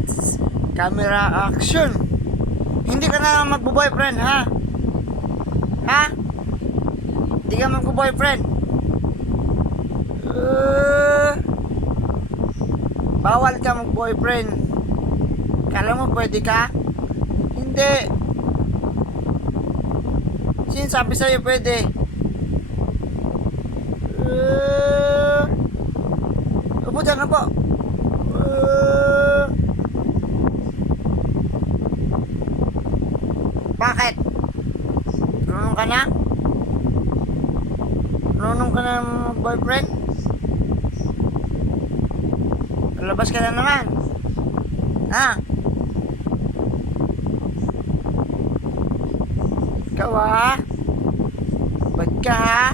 Lights, camera, action. Hindi ka na magbo-boyfriend, ha? Ha? Hindi ka magbo-boyfriend. Bawal ka mag-boyfriend. Kala mo pwede ka? Hindi. Sino sabi sa'yo pwede? Upo dyan, upo. Bakit? Marunong ka na? Marunong ka na boyfriend? Labas ka na naman. Ha? Ikaw ha? Ba't ka ha?